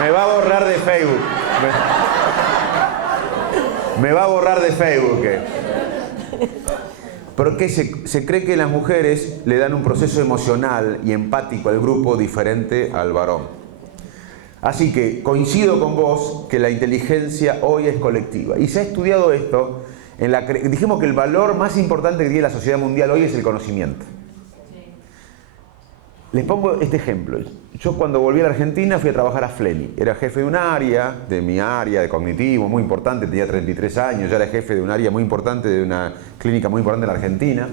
Me va a borrar de Facebook. Me va a borrar de Facebook. Porque se cree que las mujeres le dan un proceso emocional y empático al grupo diferente al varón. Así que coincido con vos que la inteligencia hoy es colectiva. Y se ha estudiado esto. Dijimos que el valor más importante que tiene la sociedad mundial hoy es el conocimiento. Les pongo este ejemplo. Yo cuando volví a la Argentina fui a trabajar a Fleni. Era jefe de un área, de mi área de cognitivo, muy importante, tenía 33 años, ya era jefe de un área muy importante, de una clínica muy importante en la Argentina.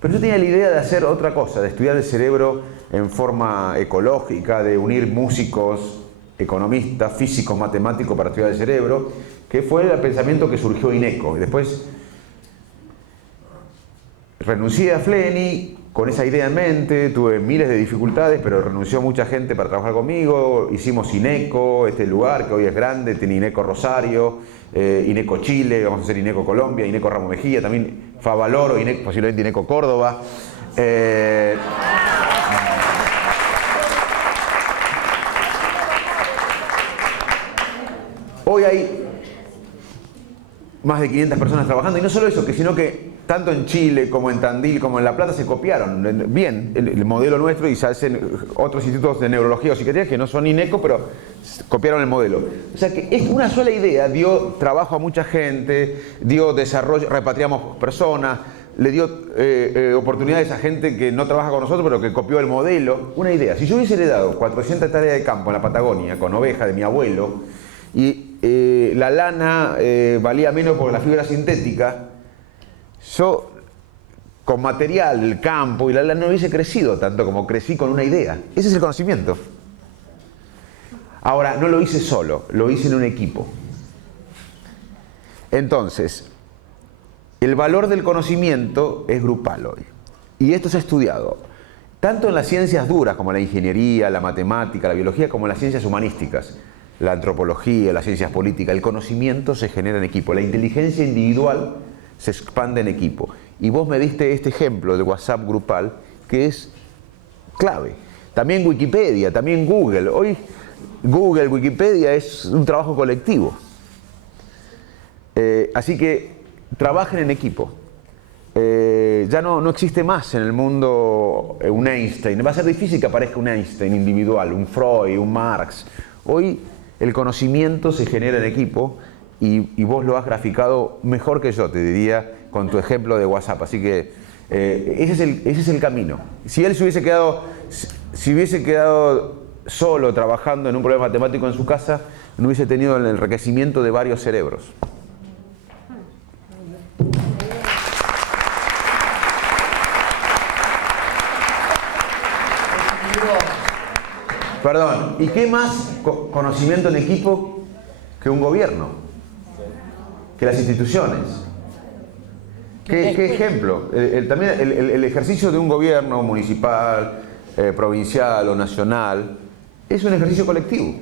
Pero yo tenía la idea de hacer otra cosa, de estudiar el cerebro en forma ecológica, de unir músicos, economistas, físicos, matemáticos para estudiar el cerebro, que fue el pensamiento que surgió INECO. Y después renuncié a Fleni con esa idea en mente, tuve miles de dificultades, pero renunció mucha gente para trabajar conmigo. Hicimos INECO, este lugar que hoy es grande, tiene INECO Rosario, INECO Chile, vamos a hacer INECO Colombia, INECO Ramos Mejía, también Favaloro, INECO, posiblemente INECO Córdoba. Hoy hay más de 500 personas trabajando, y no solo eso, sino que tanto en Chile como en Tandil como en La Plata se copiaron bien el modelo nuestro, y se hacen otros institutos de neurología o psiquiatría que no son INECO, pero copiaron el modelo. O sea que es una sola idea, dio trabajo a mucha gente, dio desarrollo, repatriamos personas, le dio oportunidades a gente que no trabaja con nosotros pero que copió el modelo. Una idea, si yo hubiese heredado 400 hectáreas de campo en la Patagonia con ovejas de mi abuelo, y la lana valía menos por la fibra sintética, yo con material, el campo y la lana no hubiese crecido tanto como crecí con una idea. Ese es el conocimiento. Ahora, no lo hice solo, lo hice en un equipo. Entonces, el valor del conocimiento es grupal hoy. Y esto se ha estudiado tanto en las ciencias duras como la ingeniería, la matemática, la biología, como en las ciencias humanísticas. La antropología, las ciencias políticas, el conocimiento se genera en equipo. La inteligencia individual se expande en equipo. Y vos me diste este ejemplo de WhatsApp grupal que es clave. También Wikipedia, también Google. Hoy Google, Wikipedia es un trabajo colectivo. Así que trabajen en equipo. Ya no existe más en el mundo un Einstein. Va a ser difícil que aparezca un Einstein individual, un Freud, un Marx. Hoy el conocimiento se genera en equipo, y vos lo has graficado mejor que yo, te diría, con tu ejemplo de WhatsApp. Así que ese es el camino. Si él se hubiese quedado solo trabajando en un problema matemático en su casa, no hubiese tenido el enriquecimiento de varios cerebros. Perdón, ¿y qué más conocimiento en equipo que un gobierno? Que las instituciones. ¿Qué ejemplo? También el ejercicio de un gobierno municipal, provincial o nacional es un ejercicio colectivo.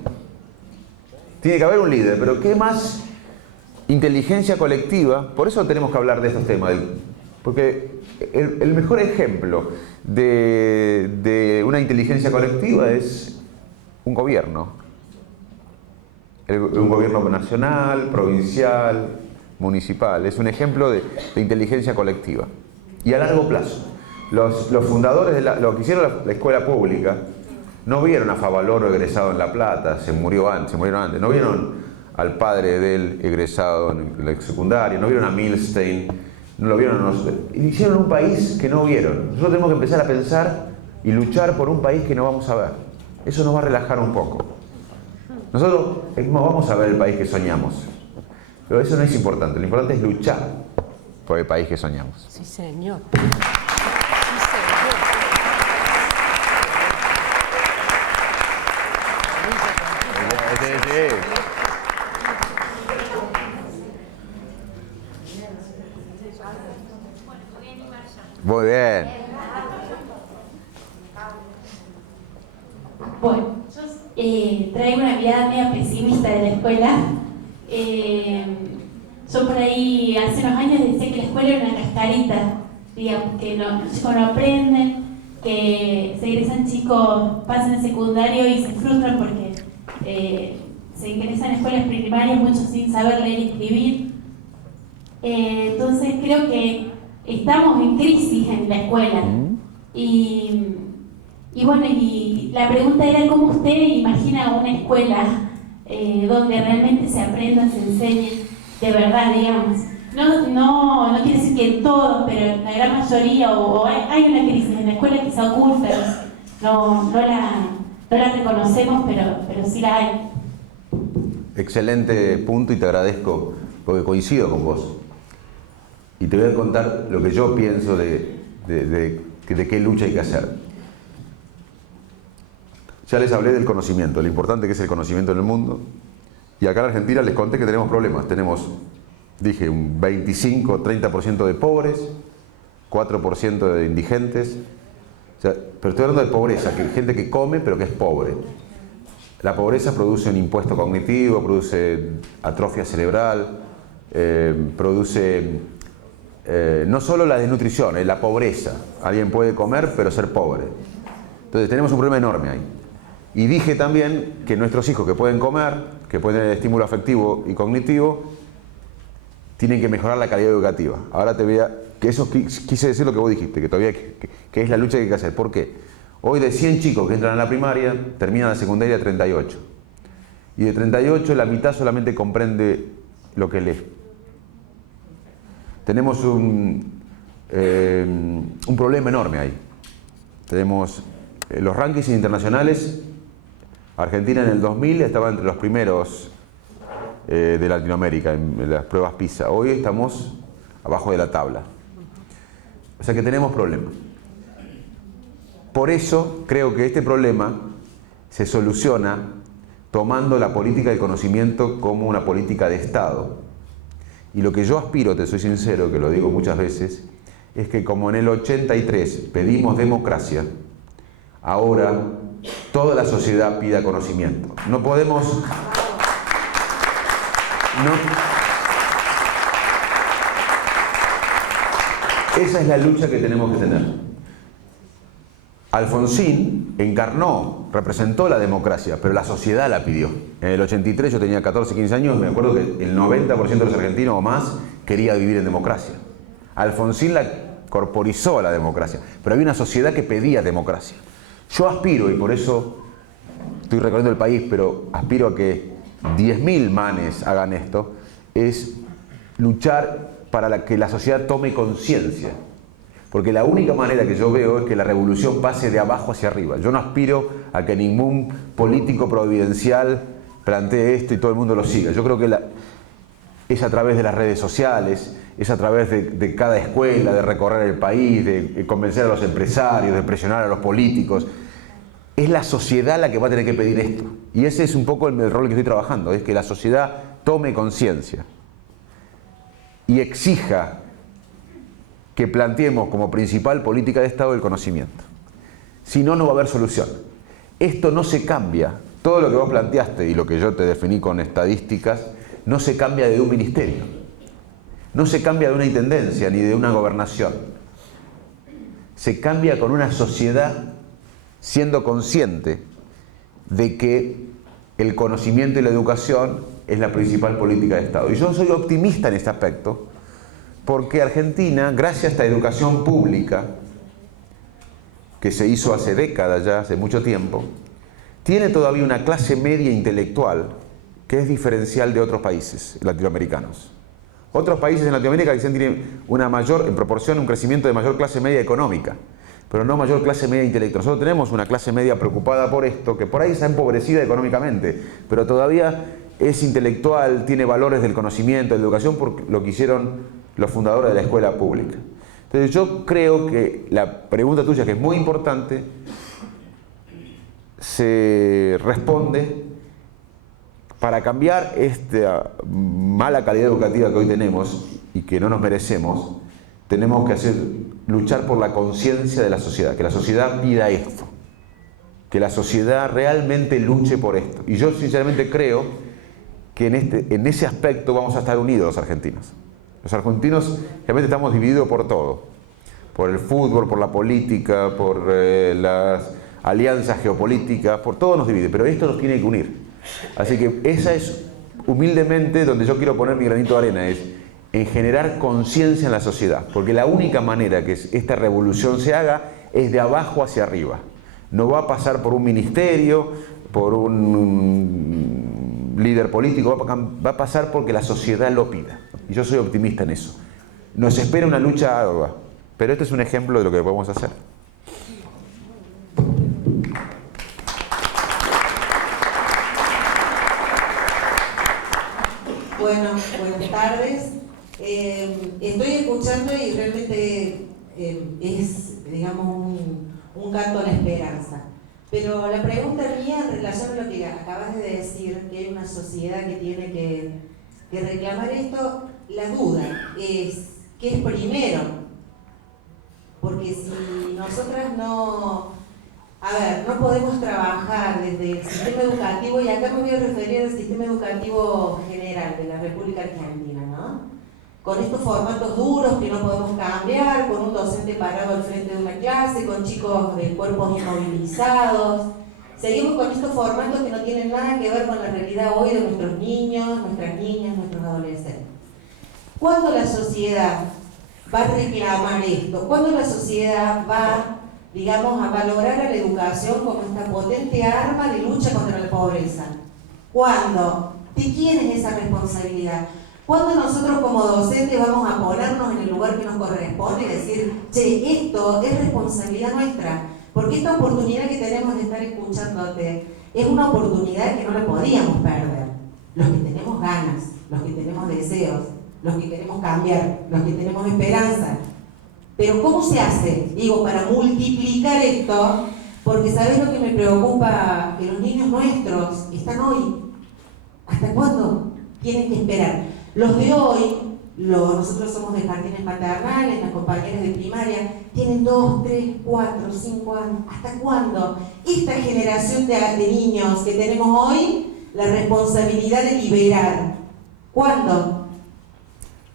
Tiene que haber un líder, pero ¿qué más inteligencia colectiva? Por eso tenemos que hablar de estos temas, porque el mejor ejemplo de una inteligencia colectiva es un gobierno. Un gobierno nacional, provincial, municipal. Es un ejemplo de inteligencia colectiva. Y a largo plazo. Los fundadores de lo que hicieron la escuela pública no vieron a Favaloro egresado en La Plata, se murieron antes. No vieron al padre de él egresado en la secundaria, no vieron a Milstein, no lo vieron. Hicieron un país que no vieron. Nosotros tenemos que empezar a pensar y luchar por un país que no vamos a ver. Eso nos va a relajar un poco. Nosotros no vamos a ver el país que soñamos, pero eso no es importante. Lo importante es luchar por el país que soñamos. Sí, señor. Muy bien. Bueno, yo traigo una mirada media pesimista de la escuela. Yo por ahí hace unos años decía que la escuela era una cascarita, digamos, que los chicos no aprenden, que se egresan chicos, pasan el secundario y se frustran porque se ingresan a escuelas primarias, muchos sin saber leer y escribir. Entonces creo que estamos en crisis en la escuela. Y bueno, y la pregunta era cómo usted imagina una escuela donde realmente se aprenda, se enseñe de verdad, digamos. No quiere decir que en todos, pero en la gran mayoría, o hay una crisis en la escuela que se oculta, no la reconocemos, pero sí la hay. Excelente punto y te agradezco porque coincido con vos. Y te voy a contar lo que yo pienso de qué lucha hay que hacer. Ya les hablé del conocimiento, lo importante que es el conocimiento en el mundo. Y acá en Argentina les conté que tenemos problemas. Tenemos, dije, un 25-30% de pobres, 4% de indigentes. O sea, pero estoy hablando de pobreza, que gente que come pero que es pobre. La pobreza produce un impuesto cognitivo, produce atrofia cerebral, produce no solo la desnutrición, la pobreza. Alguien puede comer pero ser pobre. Entonces tenemos un problema enorme ahí. Y dije también que nuestros hijos que pueden comer, que pueden tener estímulo afectivo y cognitivo, tienen que mejorar la calidad educativa. Ahora te voy a... que eso quise decir lo que vos dijiste, que todavía que es la lucha que hay que hacer. ¿Por qué? Hoy de 100 chicos que entran a la primaria, terminan la secundaria 38. Y de 38 la mitad solamente comprende lo que lee. Tenemos un problema enorme ahí. Tenemos los rankings internacionales. Argentina en el 2000 estaba entre los primeros de Latinoamérica en las pruebas PISA. Hoy estamos abajo de la tabla. O sea que tenemos problemas. Por eso creo que este problema se soluciona tomando la política del conocimiento como una política de Estado. Y lo que yo aspiro, te soy sincero, que lo digo muchas veces, es que como en el 83 pedimos democracia, ahora toda la sociedad pida conocimiento. No podemos... Esa es la lucha que tenemos que tener. Alfonsín encarnó, representó la democracia, pero la sociedad la pidió. En el 83 yo tenía 14, 15 años, me acuerdo que el 90% de los argentinos o más quería vivir en democracia. Alfonsín la corporizó a la democracia, pero había una sociedad que pedía democracia. Yo aspiro, y por eso estoy recorriendo el país, pero aspiro a que 10.000 manes hagan esto, es luchar para que la sociedad tome conciencia. Porque la única manera que yo veo es que la revolución pase de abajo hacia arriba. Yo no aspiro a que ningún político providencial plantee esto y todo el mundo lo siga. Yo creo que es a través de las redes sociales, es a través de cada escuela, de recorrer el país, de convencer a los empresarios, de presionar a los políticos. Es la sociedad la que va a tener que pedir esto. Y ese es un poco el rol que estoy trabajando, es que la sociedad tome conciencia y exija que planteemos como principal política de Estado el conocimiento. Si no, no va a haber solución. Esto no se cambia. Todo lo que vos planteaste y lo que yo te definí con estadísticas, no se cambia de un ministerio. No se cambia de una intendencia ni de una gobernación. Se cambia con una sociedad siendo consciente de que el conocimiento y la educación es la principal política de Estado. Y yo soy optimista en este aspecto, porque Argentina, gracias a esta educación pública, que se hizo hace décadas ya, hace mucho tiempo, tiene todavía una clase media intelectual que es diferencial de otros países latinoamericanos. Otros países en Latinoamérica tienen una mayor, en proporción, un crecimiento de mayor clase media económica, pero no mayor clase media intelectual. Nosotros tenemos una clase media preocupada por esto, que por ahí está empobrecida económicamente, pero todavía es intelectual, tiene valores del conocimiento, de la educación, por lo que hicieron los fundadores de la escuela pública. Entonces yo creo que la pregunta tuya, que es muy importante, se responde para cambiar esta mala calidad educativa que hoy tenemos y que no nos merecemos. Tenemos que luchar por la conciencia de la sociedad, que la sociedad pida esto, que la sociedad realmente luche por esto. Y yo sinceramente creo que en ese aspecto vamos a estar unidos los argentinos. Los argentinos realmente estamos divididos por todo, por el fútbol, por la política, por las alianzas geopolíticas, por todo nos divide, pero esto nos tiene que unir. Así que esa es humildemente donde yo quiero poner mi granito de arena, es en generar conciencia en la sociedad, porque la única manera que esta revolución se haga es de abajo hacia arriba. No va a pasar por un ministerio, por un líder político, va a pasar porque la sociedad lo pida. Y yo soy optimista en eso. Nos espera una lucha ardua, pero este es un ejemplo de lo que podemos hacer. Bueno, buenas tardes. Estoy escuchando y realmente es, digamos, un canto a la esperanza. Pero la pregunta mía en relación a lo que acabas de decir, que hay una sociedad que tiene que reclamar esto, la duda es, ¿qué es primero? Porque si nosotras no podemos trabajar desde el sistema educativo, y acá me voy a referir al sistema educativo general de la República Argentina, ¿no? Con estos formatos duros que no podemos cambiar, con un docente parado al frente de una clase, con chicos de cuerpos inmovilizados. Seguimos con estos formatos que no tienen nada que ver con la realidad hoy de nuestros niños, nuestras niñas, nuestros adolescentes. ¿Cuándo la sociedad va a reclamar esto? ¿Cuándo la sociedad va, digamos, a valorar a la educación como esta potente arma de lucha contra la pobreza? ¿Cuándo? ¿De quién es esa responsabilidad? ¿Cuándo nosotros como docentes vamos a ponernos en el lugar que nos corresponde y decir, che, esto es responsabilidad nuestra? Porque esta oportunidad que tenemos de estar escuchándote es una oportunidad que no la podíamos perder. Los que tenemos ganas, los que tenemos deseos, los que queremos cambiar, los que tenemos esperanza. Pero ¿cómo se hace? Digo, para multiplicar esto, porque ¿sabés lo que me preocupa? Que los niños nuestros están hoy. ¿Hasta cuándo tienen que esperar? Los de hoy, nosotros somos de jardines maternales, las compañeras de primaria, tienen 2, 3, 4, 5 años. ¿Hasta cuándo? Esta generación de niños que tenemos hoy, la responsabilidad de liberar. ¿Cuándo?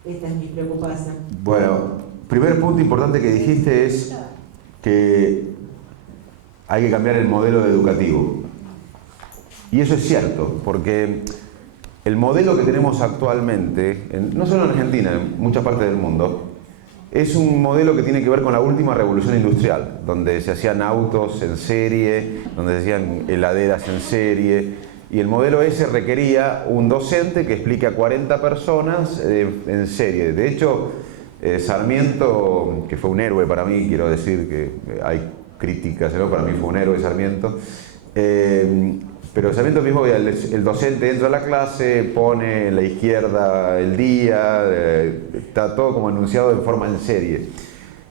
Esta es mi preocupación. Bueno, primer punto importante que dijiste es que hay que cambiar el modelo educativo. Y eso es cierto, porque el modelo que tenemos actualmente, no solo en Argentina, en muchas partes del mundo, es un modelo que tiene que ver con la última revolución industrial, donde se hacían autos en serie, donde se hacían heladeras en serie, y el modelo ese requería un docente que explique a 40 personas en serie. De hecho, Sarmiento, que fue un héroe para mí, quiero decir que hay críticas, ¿no? Para mí fue un héroe Sarmiento, pero Sarmiento mismo, el docente entra a la clase, pone en la izquierda el día, está todo como enunciado en forma en serie.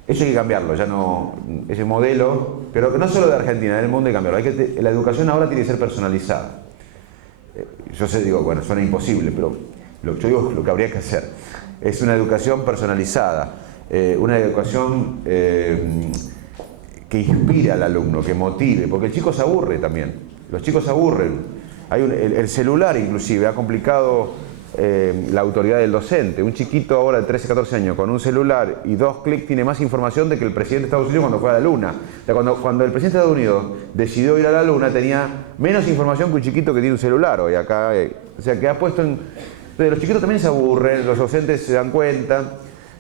Eso hay que cambiarlo, ya no, ese modelo, pero que no solo de Argentina, del mundo hay que cambiarlo. La educación ahora tiene que ser personalizada. Yo sé, digo, bueno, suena imposible, pero yo digo lo que habría que hacer. Es una educación personalizada, una educación que inspire al alumno, que motive, porque el chico se aburre también. Los chicos se aburren. El celular inclusive ha complicado la autoridad del docente. Un chiquito ahora de 13, 14 años con un celular y 2 clics tiene más información de que el presidente de Estados Unidos cuando fue a la luna. O sea, cuando el presidente de Estados Unidos decidió ir a la luna tenía menos información que un chiquito que tiene un celular hoy acá. O sea, que ha puesto en... Entonces, los chiquitos también se aburren, los docentes se dan cuenta.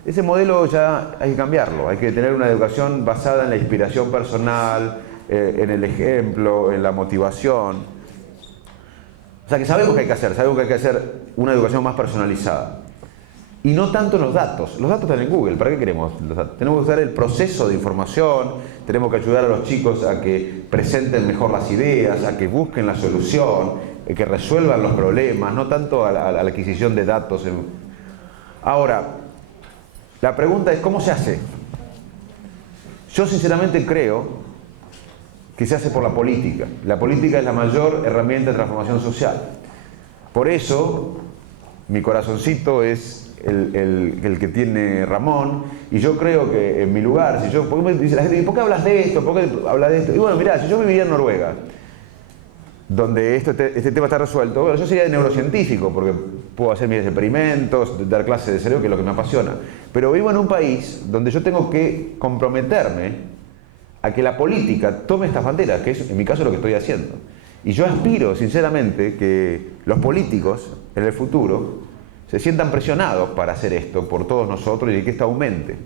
Ese modelo ya hay que cambiarlo. Hay que tener una educación basada en la inspiración personal, en el ejemplo, en la motivación. O sea que sabemos que hay que hacer una educación más personalizada. Y no tanto en los datos. Los datos están en Google, ¿para qué queremos los datos? Tenemos que usar el proceso de información, tenemos que ayudar a los chicos a que presenten mejor las ideas, a que busquen la solución, que resuelvan los problemas, no tanto a la adquisición de datos. Ahora, la pregunta es, ¿cómo se hace? Yo sinceramente creo que se hace por la política. La política es la mayor herramienta de transformación social. Por eso, mi corazoncito es el que tiene Ramón, y yo creo que en mi lugar, porque me dice la gente, ¿por qué hablas de esto? ¿Por qué hablas de esto? Y bueno, mirá, si yo viviría en Noruega, donde este tema está resuelto, bueno, yo sería neurocientífico, porque puedo hacer mis experimentos, dar clases de cerebro, que es lo que me apasiona. Pero vivo en un país donde yo tengo que comprometerme a que la política tome estas banderas, que es en mi caso lo que estoy haciendo. Y yo aspiro, sinceramente, que los políticos en el futuro se sientan presionados para hacer esto por todos nosotros y que esto aumente.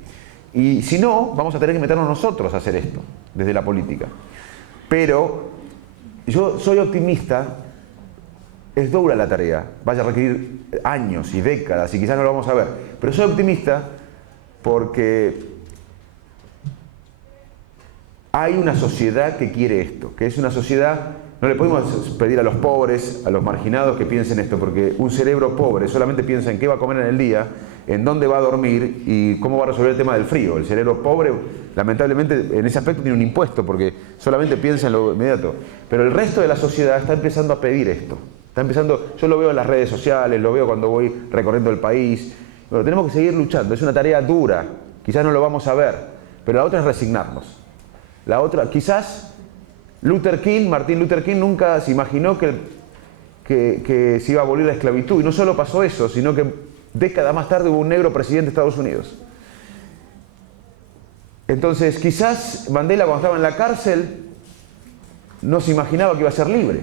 Y si no, vamos a tener que meternos nosotros a hacer esto, desde la política. Pero yo soy optimista, es dura la tarea, vaya a requerir años y décadas y quizás no lo vamos a ver, pero soy optimista porque hay una sociedad que quiere esto, que es una sociedad, no le podemos pedir a los pobres, a los marginados que piensen esto, porque un cerebro pobre solamente piensa en qué va a comer en el día, en dónde va a dormir y cómo va a resolver el tema del frío. El cerebro pobre, lamentablemente, en ese aspecto tiene un impuesto, porque solamente piensa en lo inmediato. Pero el resto de la sociedad está empezando a pedir esto. Está empezando, yo lo veo en las redes sociales, lo veo cuando voy recorriendo el país. Bueno, tenemos que seguir luchando, es una tarea dura, quizás no lo vamos a ver, pero la otra es resignarnos. La otra, quizás Martin Luther King nunca se imaginó que se iba a abolir la esclavitud, y no solo pasó eso, sino que décadas más tarde hubo un negro presidente de Estados Unidos. Entonces, quizás Mandela, cuando estaba en la cárcel, no se imaginaba que iba a ser libre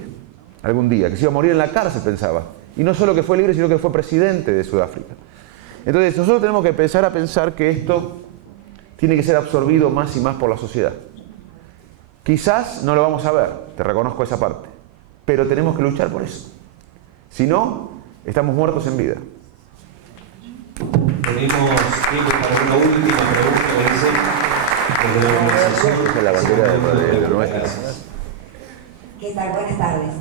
algún día, que se iba a morir en la cárcel, pensaba. Y no solo que fue libre, sino que fue presidente de Sudáfrica. Entonces, nosotros tenemos que empezar a pensar que esto tiene que ser absorbido más y más por la sociedad. Quizás no lo vamos a ver, te reconozco esa parte, pero tenemos que luchar por eso. Si no, estamos muertos en vida. Tenemos tiempo para una última pregunta, desde la organización. Esa es la bandera de la nuestra. ¿Qué tal? Buenas tardes.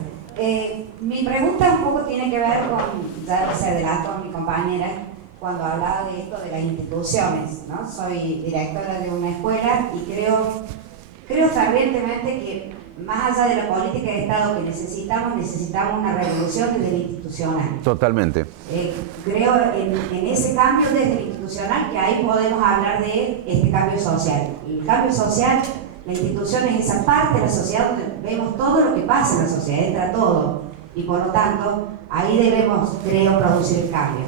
Mi pregunta un poco tiene que ver con, ya se adelantó mi compañera cuando hablaba de esto de las instituciones, ¿no? Soy directora de una escuela y creo fervientemente que más allá de la política de Estado que necesitamos una revolución desde lo institucional. Totalmente. Creo en ese cambio desde lo institucional, que ahí podemos hablar de este cambio social. El cambio social, la institución es esa parte de la sociedad donde vemos todo lo que pasa en la sociedad, entra todo. Y por lo tanto, ahí debemos, creo, producir el cambio.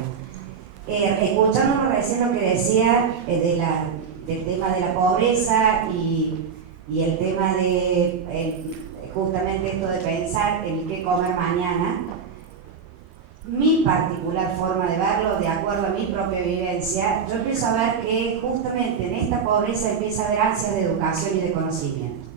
Escuchándolo recién lo que decía del tema de la pobreza y el tema de justamente esto de pensar en qué comer mañana, mi particular forma de verlo, de acuerdo a mi propia vivencia, yo empiezo a ver que justamente en esta pobreza empieza a haber ansias de educación y de conocimiento.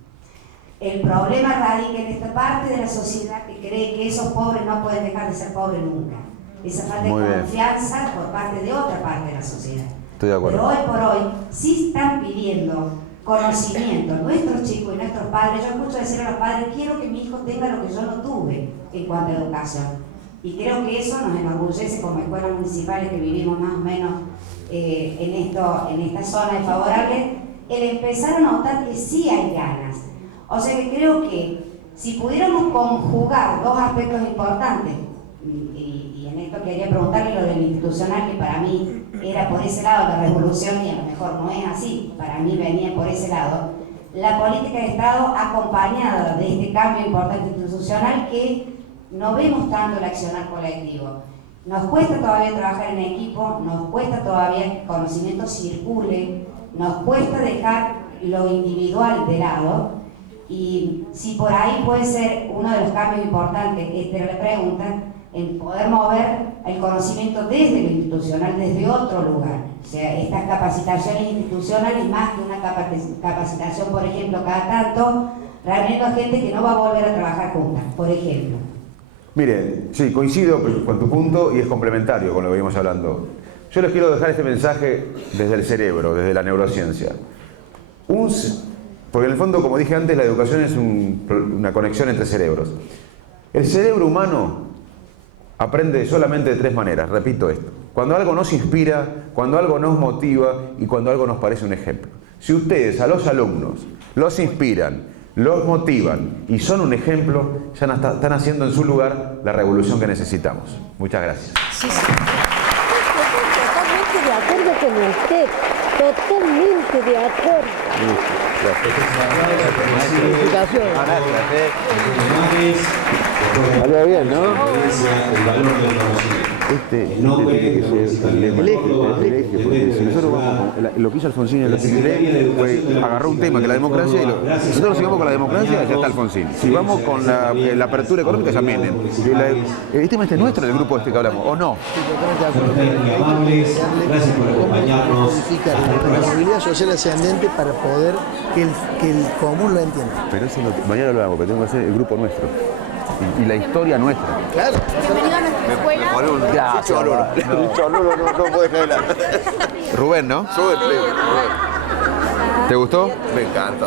El problema radica en esta parte de la sociedad que cree que esos pobres no pueden dejar de ser pobres nunca. Esa falta de confianza por parte de otra parte de la sociedad. Estoy de acuerdo. Pero hoy por hoy sí están pidiendo conocimiento, nuestros chicos y nuestros padres. Yo escucho decir a los padres, quiero que mi hijo tenga lo que yo no tuve en cuanto a educación. Y creo que eso nos enorgullece como escuelas municipales que vivimos más o menos en esta zona desfavorable, el empezar a notar que sí hay ganas. O sea que creo que si pudiéramos conjugar dos aspectos importantes, y en esto quería preguntarle lo del institucional, que para mí era por ese lado la revolución, y a lo mejor no es así, para mí venía por ese lado, la política de Estado acompañada de este cambio importante institucional que no vemos tanto el accionar colectivo. Nos cuesta todavía trabajar en equipo, nos cuesta todavía que el conocimiento circule, nos cuesta dejar lo individual de lado, y si por ahí puede ser uno de los cambios importantes, esta era la pregunta, en poder mover el conocimiento desde lo institucional, desde otro lugar. O sea, estas capacitaciones institucionales, más que una capacitación, por ejemplo, cada tanto, realmente hay gente que no va a volver a trabajar juntas, por ejemplo. Miren, sí, coincido con tu punto y es complementario con lo que venimos hablando. Yo les quiero dejar este mensaje desde el cerebro, desde la neurociencia. Porque en el fondo, como dije antes, la educación es una conexión entre cerebros. El cerebro humano aprende solamente de tres maneras, repito esto. Cuando algo nos inspira, cuando algo nos motiva y cuando algo nos parece un ejemplo. Si ustedes a los alumnos los inspiran, los motivan y son un ejemplo, ya están haciendo en su lugar la revolución que necesitamos. Muchas gracias. Sí, sí. Totalmente de acuerdo con usted. Totalmente de acuerdo. Salió bien, ¿no? El valor del conocimiento. Este, el nombre tiene que de la ser Municipalidad el de eje, Córdoba, el eje, porque si nosotros vamos con lo que hizo Alfonsín en el 83 fue agarró un tema que la democracia y nosotros sigamos con la democracia, ya está Alfonsín. Si vamos con la apertura económica, ya Menem. El tema este es nuestro, del grupo este que hablamos, ¿o no? Muy amables, gracias por acompañarnos. La movilidad social ascendente para poder que el común lo entienda. Pero eso mañana lo hago, pero tengo que hacer el grupo nuestro. Y la historia nuestra. Claro. Bienvenido a nuestra escuela. Ya, no puedes caer. Rubén, ¿no? ¿Te gustó? Me encanta.